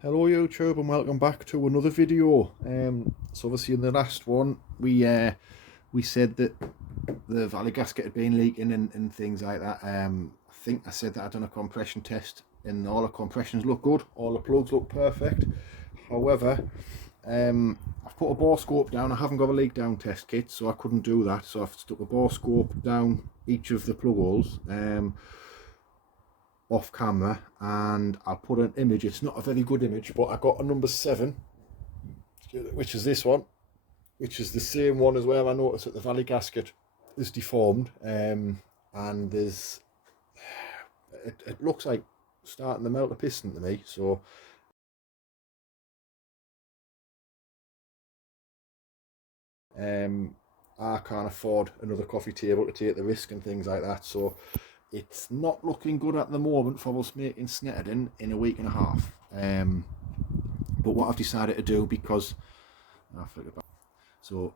Hello YouTube and welcome back to another video. So obviously in the last one we said that the valley gasket had been leaking and things like that. I think I said that I'd done a compression test and all the compressions look good, all the plugs look perfect. However, I've put a bore scope down. I haven't got a leak down test kit, so I couldn't do that. So I've stuck a bore scope down each of the plug holes. Off camera, and I'll put an image. It's not a very good image, but I got a number 7, which is this one, which is the same one as where I noticed that the valley gasket is deformed, and there's it looks like starting to melt a piston to me. So I can't afford another coffee table to take the risk and things like that, so it's not looking good at the moment for us making Snetterdon in a week and a half. But what I've decided to do, because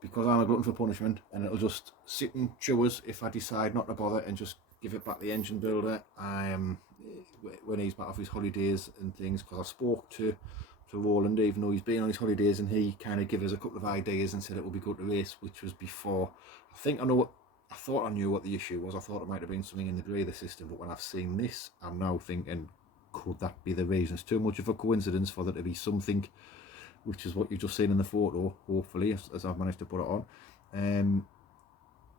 because I'm a glutton for punishment and it'll just sit and chew us if I decide not to bother and just give it back to the engine builder when he's back off his holidays and things, because I spoke to Roland, even though he's been on his holidays, and he kind of gave us a couple of ideas and said it would be good to race, which was before. I thought I knew what the issue was. I thought it might have been something in the breather system, but when I've seen this, I'm now thinking, could that be the reason? It's too much of a coincidence for there to be something, which is what you've just seen in the photo, hopefully, as I've managed to put it on.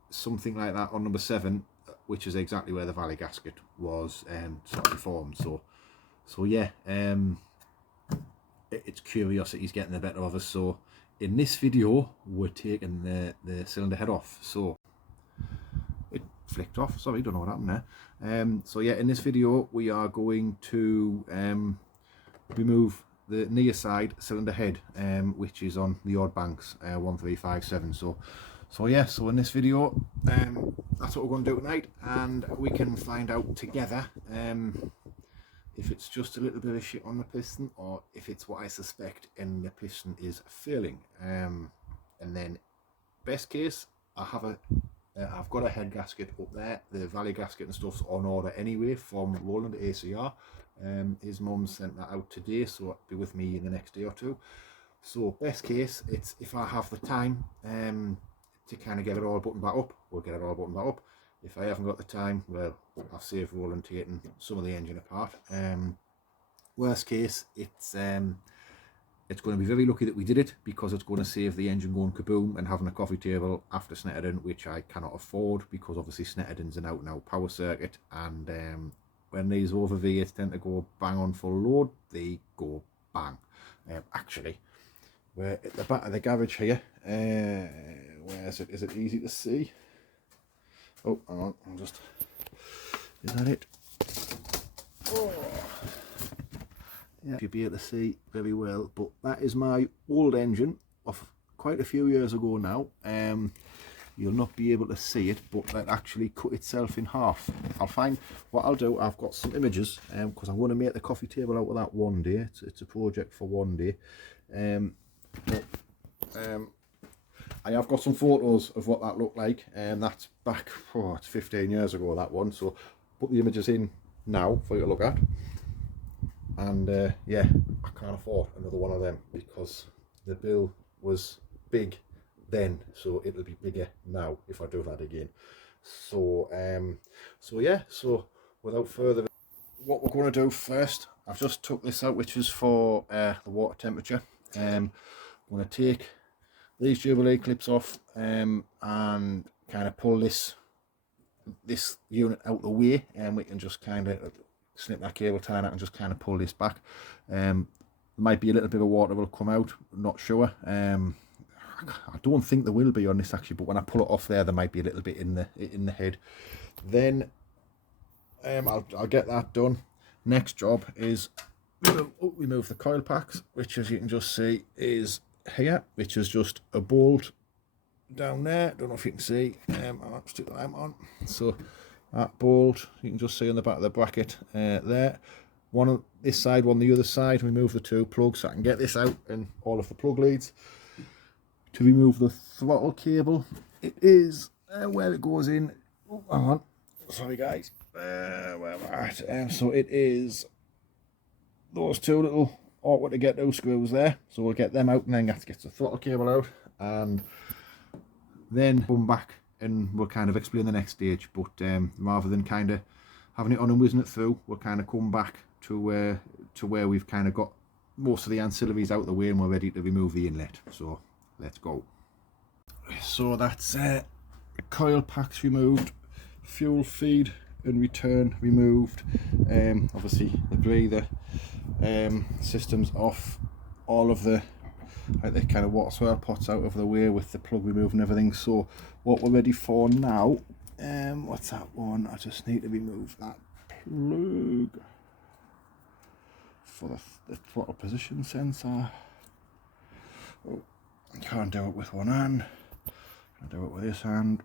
Something like that on number 7, which is exactly where the valley gasket was sort of deformed. So yeah, it's curiosity's getting the better of us. So in this video, we're taking the cylinder head off. So it flicked off, sorry, don't know what happened there. So yeah, in this video we are going to remove the near side cylinder head, which is on the odd banks 1357. So yeah, so in this video that's what we're going to do tonight, and we can find out together if it's just a little bit of shit on the piston, or if it's what I suspect and the piston is failing. And then best case, I've got a head gasket up there. The valley gasket and stuff's on order anyway from Roland ACR. His mum sent that out today, so it'll be with me in the next day or two. So best case, it's if I have the time to kind of get it all buttoned back up, we'll get it all buttoned back up. If I haven't got the time, well, I'll save Roland taking some of the engine apart. Worst case, it's going to be very lucky that we did it, because it's going to save the engine going kaboom and having a coffee table after Snetterdon, which I cannot afford, because obviously Snetterdon's an out and out power circuit, and when these Rover V8s tend to go bang on full load, they go bang. Actually, we're at the back of the garage here. Where is it? Is it easy to see? Oh, hang on, is that it? Oh. Yeah, you'll be able to see very well, but that is my old engine of quite a few years ago now. You'll not be able to see it, but that actually cut itself in half. I'll find what I'll do. I've got some images because I'm going to make the coffee table out of that one day. It's a project for one day. I have got some photos of what that looked like, and that's back, it's 15 years ago, that one. So put the images in now for you to look at. And yeah, I can't afford another one of them because the bill was big then, so it'll be bigger now if I do that again. So yeah, so without further, what we're going to do first, I've just took this out, which is for the water temperature. I'm going to take these Jubilee clips off and kind of pull this unit out the way, and we can just kind of snip that cable tie out and just kind of pull this back. There might be a little bit of water will come out, not sure. I don't think there will be on this actually, but when I pull it off there might be a little bit in the head. Then I'll get that done. Next job is remove the coil packs, which as you can just see is here, which is just a bolt down there. Don't know if you can see. I'll stick the lamp on. So that bolt you can just see on the back of the bracket there. One on this side, one on the other side. Remove the 2 plugs so I can get this out and all of the plug leads. To remove the throttle cable, it is where it goes in. Oh, hang on, sorry guys. Where am I at? So it is those 2 little awkward to get those screws there, so we'll get them out and then get the throttle cable out, and then come back and we'll kind of explain the next stage. But rather than kind of having it on and whizzing it through, we'll kind of come back to where we've kind of got most of the ancillaries out of the way and we're ready to remove the inlet. So let's go. So that's coil packs removed, fuel feed and return removed, obviously the breather systems off, all of the kind of water swirl pots out of the way with the plug removed and everything. So what we're ready for now, what's that one? I just need to remove that plug for the throttle position sensor. Oh, I can't do it with one hand, I'll do it with this hand.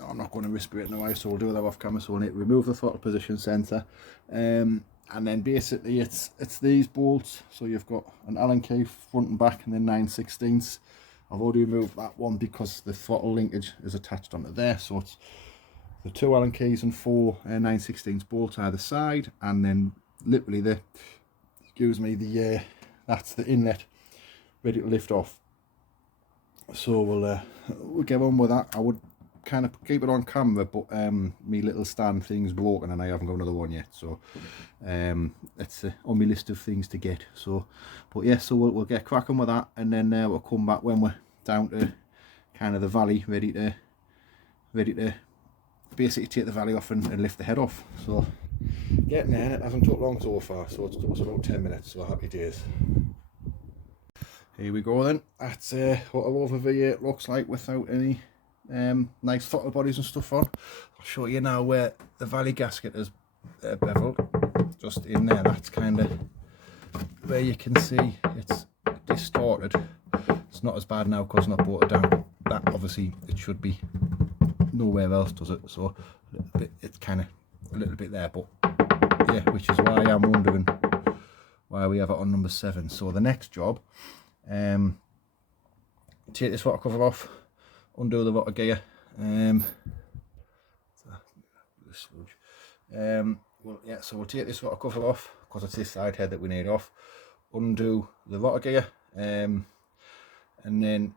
No, I'm not going to risk it now, so we'll do that off camera. So we'll need to remove the throttle position sensor, and then basically it's these bolts. So you've got an Allen key front and back and then 9/16. I've already removed that one because the throttle linkage is attached onto there, so it's the 2 Allen keys and 4 9/16 bolts either side, and then literally that's the inlet ready to lift off. So we'll get on with that. I would kind of keep it on camera, but me little stand thing's broken and I haven't got another one yet, so it's on my list of things to get. So but yeah, so we'll get cracking with that, and then we'll come back when we're down to kind of the valley, ready to basically take the valley off and lift the head off. So getting there, and it hasn't took long so far, so it's took us about 10 minutes, so happy days. Here we go then. That's what a Rover V8 looks like without any nice throttle bodies and stuff on. I'll show you now where the valley gasket is beveled, just in there. That's kind of where you can see it's distorted. It's not as bad now because it's not bolted down, but that obviously it should be nowhere else, does it? So it's kind of a little bit there, but yeah, which is why I'm wondering why we have it on number 7. So the next job, take this rotor cover off, undo the rotor gear, so we'll take this rotor cover off because it's this side head that we need off, undo the rotor gear, and then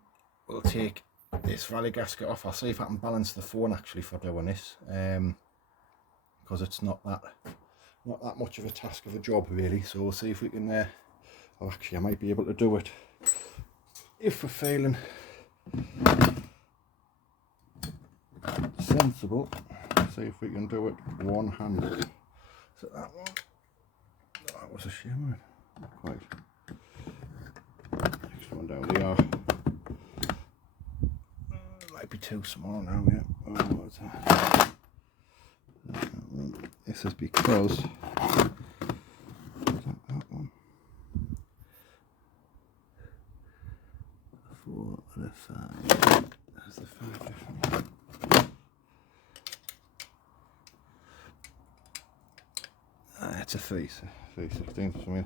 we'll take this valley gasket off. I'll see if I can balance the phone actually for doing this, because it's not that much of a task of a job really. So we'll see if we can oh, actually I might be able to do it if we're feeling sensible. See if we can do it one-handed. So that one, that was a shame, not quite. Next one down here. Might be too small now, yeah. Oh, what's that? This is because that one. For the 5. That's the 5 different. It's a 3/16 for something.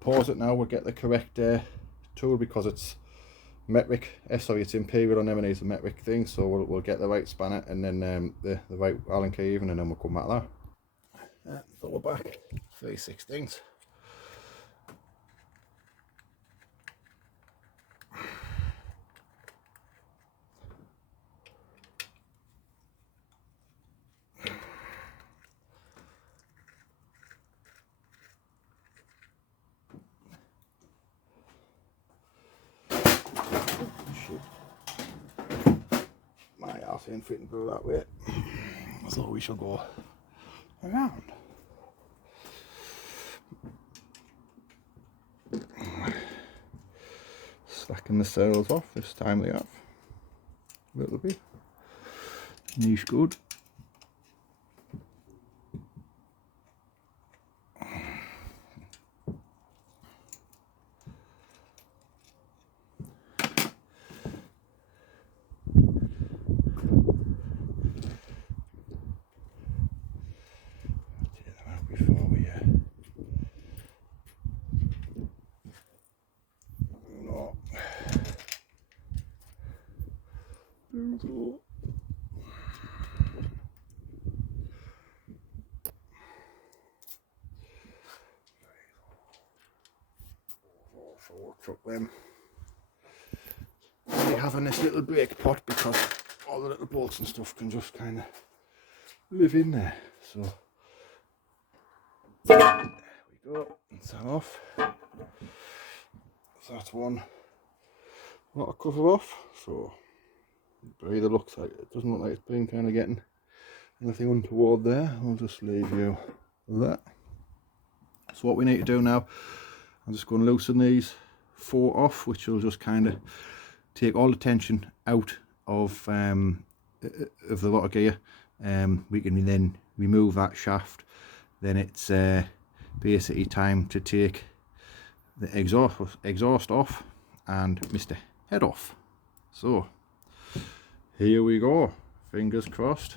Pause it now. We'll get the correct tool because it's metric. Sorry, it's imperial on M&E, it's a metric thing. So we'll get the right spanner and then the right Allen key even, and then we'll come back to that. So we're back. 3/16. My arse ain't fitting through that way, so we shall go around. Slacking the sails off this time we have a little bit. Niche good. truck them. They have in this little brake pot because all the little bolts and stuff can just kind of live in there. So there we go, that's that off. So that's one lot of cover off. So it either looks like, it doesn't look like it's been kind of getting anything untoward there. I'll just leave you that. So what we need to do now, I'm just going to loosen these 4 off, which will just kind of take all the tension out of the rotor gear. We can then remove that shaft. Then it's basically time to take the exhaust off and Mr. Head off. So here we go. Fingers crossed.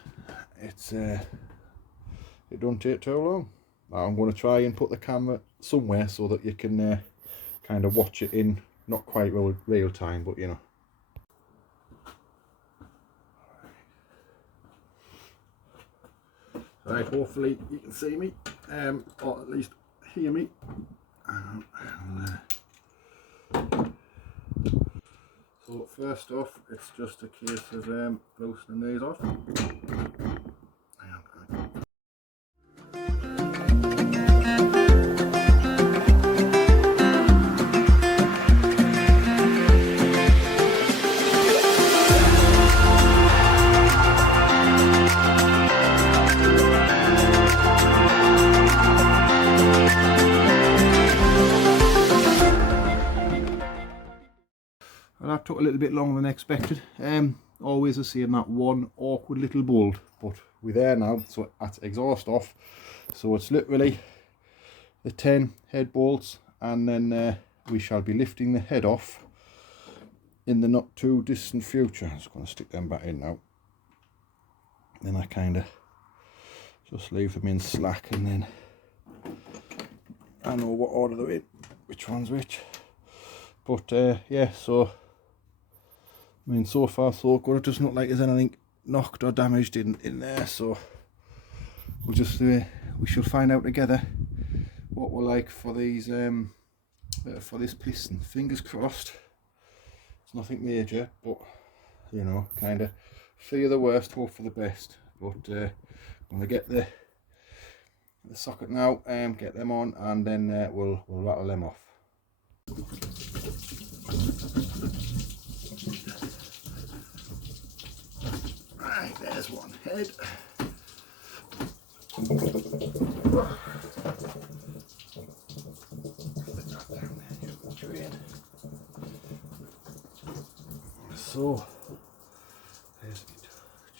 It don't take too long. Now I'm going to try and put the camera somewhere so that you can kind of watch it in, not quite real time, but you know. Right, hopefully you can see me, or at least hear me. So first off, it's just a case of loosening these off. And that took a little bit longer than expected. Always the same, that one awkward little bolt, but we're there now. So that's exhaust off. So it's literally the 10 head bolts, and then we shall be lifting the head off in the not too distant future. I'm just going to stick them back in now. Then I kind of just leave them in slack, and then I know what order they're in, which one's which. But yeah, so I mean, so far so good. It doesn't look like there's anything knocked or damaged in there, so we'll just we shall find out together what we're like for these for this piston. Fingers crossed it's nothing major, but you know, kind of fear the worst, hope for the best. But when we get the socket now, get them on, and then we'll rattle them off. Right, there's one head. Put that down there, just watch your head. So, there's the torch.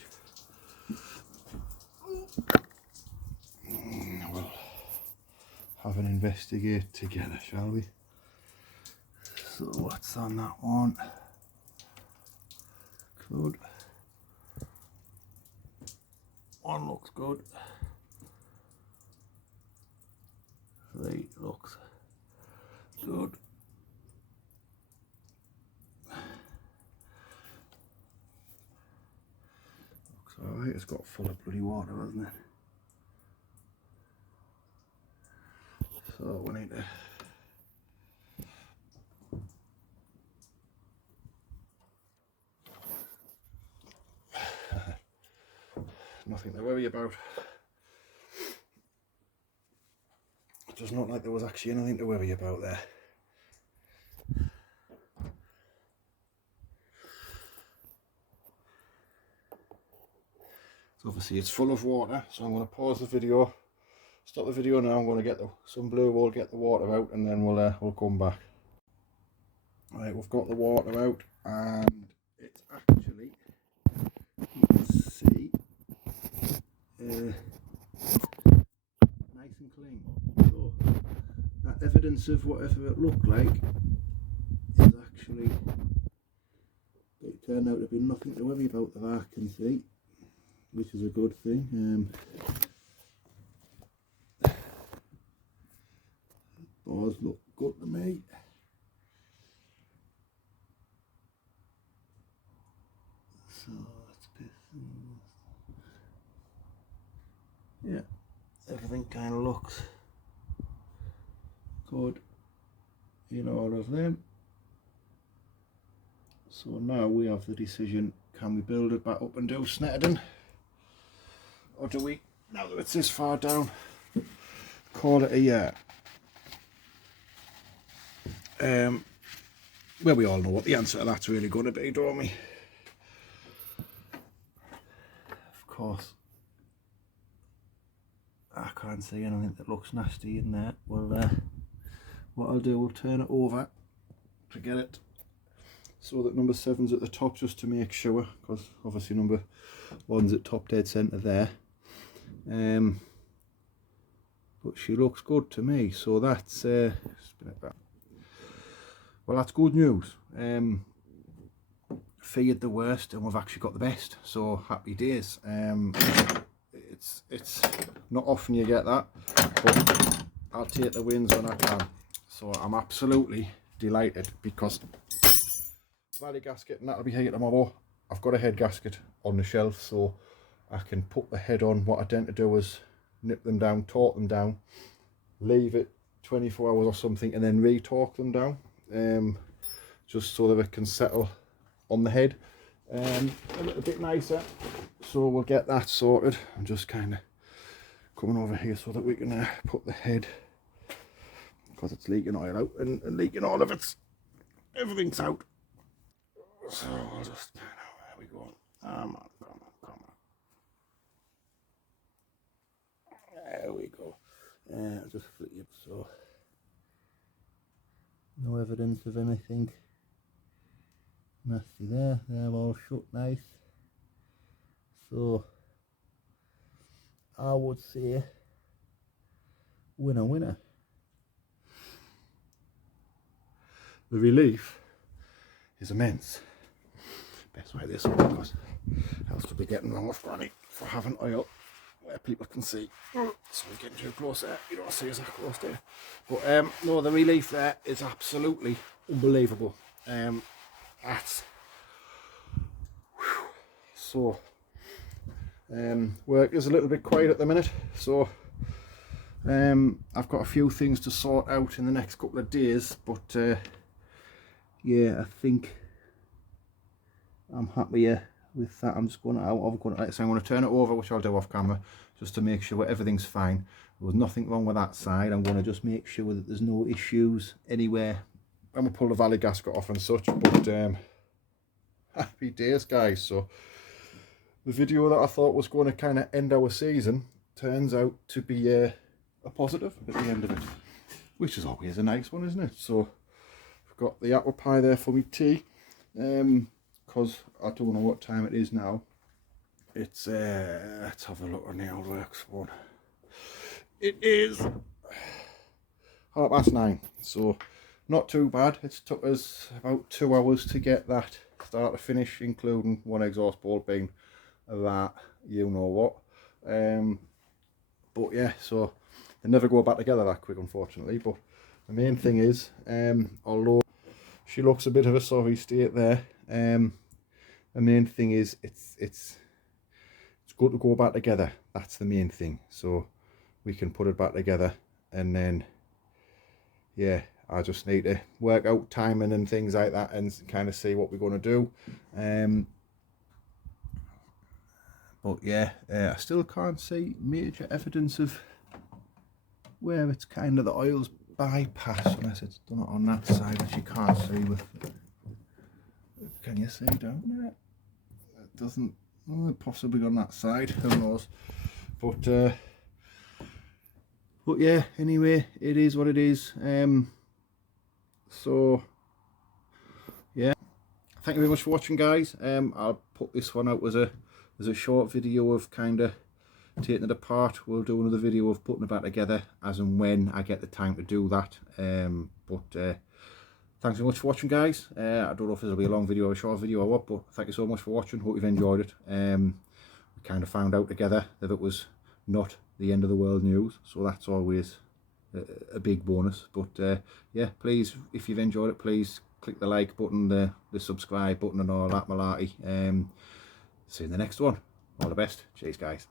We'll have an investigate together, shall we? So, what's on that one? Good. One looks good. 3 looks good. Looks alright. It's got full of bloody water, hasn't it? So we need to nothing to worry about. It doesn't look like there was actually anything to worry about there. So obviously it's full of water, so I'm going to pause the video, stop the video now. I'm going to get some blue wool, get the water out, and then we'll come back. Right, we've got the water out, and it's actually, you can see, nice and clean. So that evidence of whatever it looked like is actually, it turned out to be nothing to worry about that I can see, which is a good thing. Bars look good to me. So that's pistons. Yeah, everything kind of looks good in all of them. So now we have the decision, can we build it back up and do Snetterton, or do we, now that it's this far down, call it a year? Well, we all know what the answer to that's really going to be, don't we? Of course, I can't see anything that looks nasty in there. Well, what I'll do, we'll turn it over to get it so that number 7's at the top, just to make sure, because obviously number 1's at top dead centre there. But she looks good to me, so that's spin it back. Well, that's good news. Feared the worst and we've actually got the best, so happy days. It's not often you get that, but I'll take the wins when I can. So I'm absolutely delighted, because valley gasket, and that'll be here tomorrow. I've got a head gasket on the shelf, so I can put the head on. What I tend to do is nip them down, torque them down, leave it 24 hours or something, and then re-torque them down, just so that it can settle on the head a little bit nicer. So we'll get that sorted. I'm just kind of coming over here so that we can put the head, because it's leaking oil out and leaking all of everything's out. So I'll just kind of, there we go. Come on. There we go. Just flip it so no evidence of anything nasty there. They're all shut nice. So I would say winner. The relief is immense. Best way this one, because else we'll be getting wrong with Granny for having oil where people can see. So we're getting too close there. You don't see us that close there. But no, the relief there is absolutely unbelievable. That's so work is a little bit quiet at the minute, so I've got a few things to sort out in the next couple of days, but yeah, I think I'm happier with that. I'm just going to turn it over, which I'll do off camera, just to make sure everything's fine. There was nothing wrong with that side. I'm going to just make sure that there's no issues anywhere when we pull the valley gasket off and such. But happy days, guys. So the video that I thought was going to kind of end our season turns out to be a positive at the end of it, which is always a nice one, isn't it? So I've got the apple pie there for me tea, because I don't know what time it is now. It's let's have a look on the old works one. It is 9:30, so not too bad. It's took us about 2 hours to get that start to finish, including one exhaust bolt being that you know what. But yeah, so they never go back together that quick, unfortunately. But the main thing is, although she looks a bit of a sorry state there, the main thing is it's good to go back together. That's the main thing. So we can put it back together, and then yeah, I just need to work out timing and things like that and kind of see what we're going to do. But yeah, I still can't see major evidence of where it's kind of the oil's bypass, unless it's done it on that side, which you can't see with. Can you see down there? It doesn't. Possibly on that side. Who knows? But yeah. Anyway, it is what it is. So yeah. Thank you very much for watching, guys. I'll put this one out as a short video of kind of taking it apart. We'll do another video of putting it back together as and when I get the time to do that. But thanks so much for watching, guys. I don't know if this will be a long video or a short video or what, but thank you so much for watching. Hope you've enjoyed it. We kind of found out together that it was not the end of the world news, so that's always a big bonus. But yeah, please, if you've enjoyed it, please click the like button, the subscribe button and all that malarkey. See you in the next one. All the best. Cheers, guys.